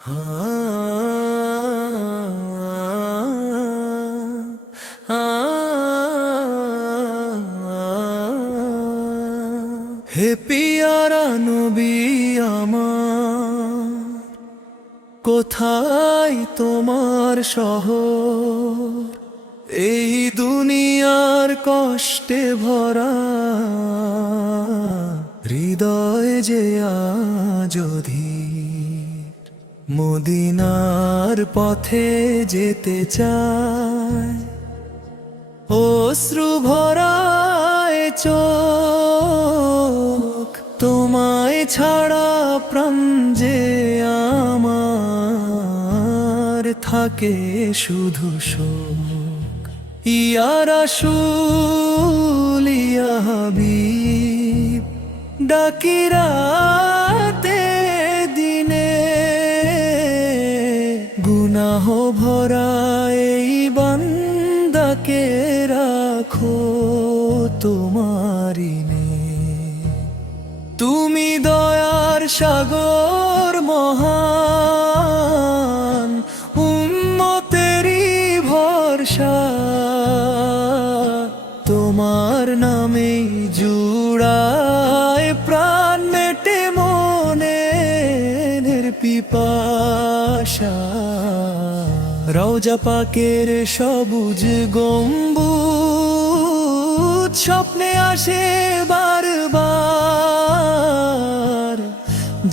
হে পিয়ারা নবী আমার, কোথায় তোমার শহর? এই দুনিয়ার কষ্টে ভরা হৃদয় যে আজ অধীর, মদিনার পথে যেতে চায়। অশ্রু ভরায় চোখ, তোমায় ছাড়া প্রাণ যে আমার থাকে শুধু শোক। ইয়া রাসূল ইয়া হাবিব, ডাকি রাতে দিনে, গুনাহ ভরা এই বান্দাকে রাখো তোমারি নে। তুমি দয়ার সাগর মহান, উম্মতেরই ভরসা, তোমার নামেই জুড়ায় প্রাণ, মেটে মনের পিপাসা। রওজা পাকের সবুজ গম্বুজ স্বপ্নে আসে বারবার,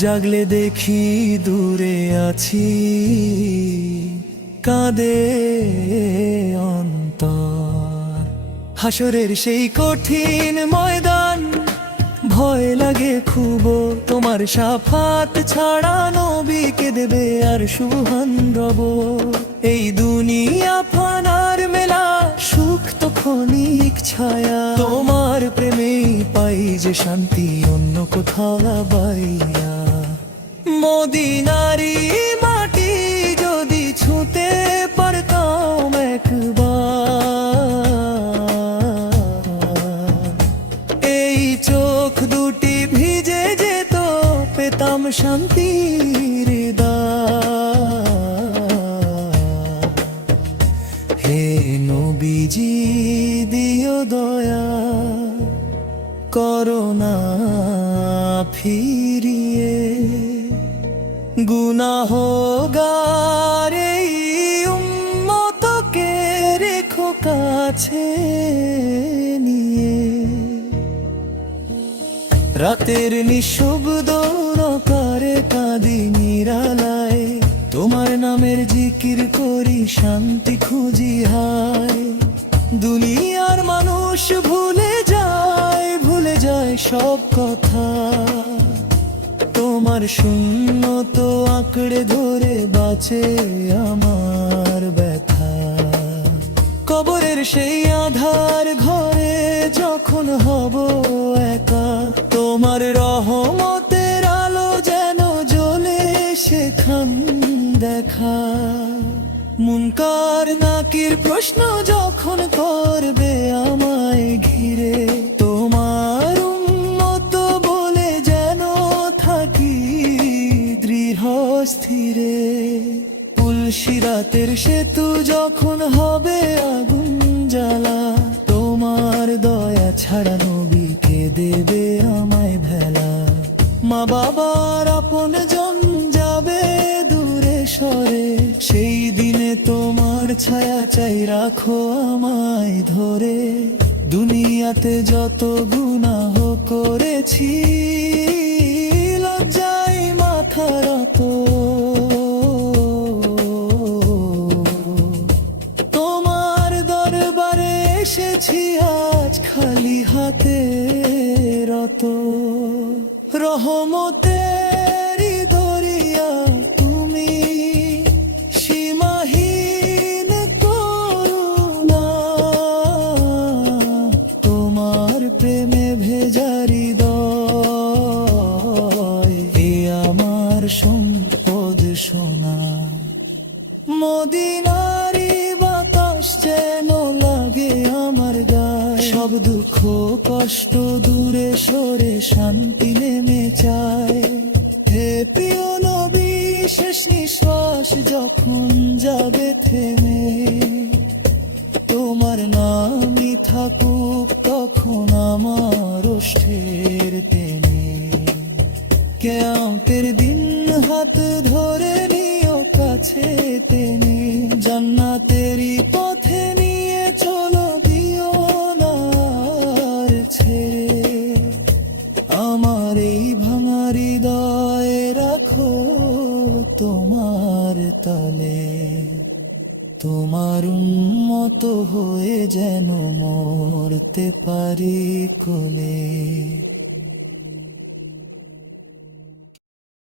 জাগলে দেখি দূরে আছি, কাঁদে অন্তর। হাসরের সেই কঠিন ময়দান, ভয় লাগে খুব, তোমার শাফাত ছাড়া নবীকে দেবে আর সুবহান রব। এই দুনিয়া ফানার মেলা, সুখ তো ক্ষণিক ছায়া, তোমার প্রেমেই পাই যে শান্তি অন্য কোথাও পাইয়া। মদিনারি মাটি যদি ছুঁতে পারতাম একবার, এই চোখ দুটি ভিজে যেত, পেতাম শান্তির দান। হে নবীজি দিও দয়া, করোনা ফিরিয়ে, গুনাহগার এই উম্মতকে রেখো কাছে নিয়ে। রাতের নিঃশব্দ নকারে কাঁদি নিরালায়, তোমার নামের জিকির করি শান্তি খুঁজি হায়। দুনিয়ার মানুষ ভুলে যায় সব কথা, তোমার শূন্যত আঁকড়ে ধরে বাঁচে আমার ব্যথা। কবরের সেই আধার ঘরে যখন হব একা, তোমার রহমতের আলো যেন জ্বলে সেখান দেখা। মুনকার নাকির প্রশ্ন যখন করবে আমায় ঘিরে, তোমার উম্মত বলে যেন থাকি দৃঢ় স্থিরে। পুলসিরাতের সেতু যখন হবে আগুন জ্বালা, তোমার দয়া ছাড়া নবীকে দেবে আমায় ভেলা। মা বাবার আপন জন যাবে দূরে সরে, সেই দিনে তোমার ছায়া চাই রাখো আমায় ধরে। দুনিয়াতে যত গুনাহ করেছি, লজ্জায় মাথা নত, তোমার দরবারে এসেছি আজ খালি হাতে রত। রহমতের দরিয়া তুমি, সীমাহীন করুণা, তোমার প্রেমে ভেজা হৃদয়, এ আমার সম্পদ সোনা। মদিনারি বাতাস যেন লাগে আমার গায়ে, সব দুঃখ কষ্ট দূরে সরে শান্তি নেমে চায়। হে প্রিয় নবী শেষ নিঃশ্বাস যখন যাবে থেমে, তোমার নামই থাকুক তখন আমার ওষ্ঠের টেনে। কিয়ামতের দিন হাত ধরে নিও কাছে টেনে, জান্নাতেরই পথে নিয়ে চলো, দিও না আর ছেড়ে। আমার এই ভাঙা হৃদয়ে রাখো তোমার তলে, তোমার উন্মত হয়ে যেন মরতে পারি কোলে।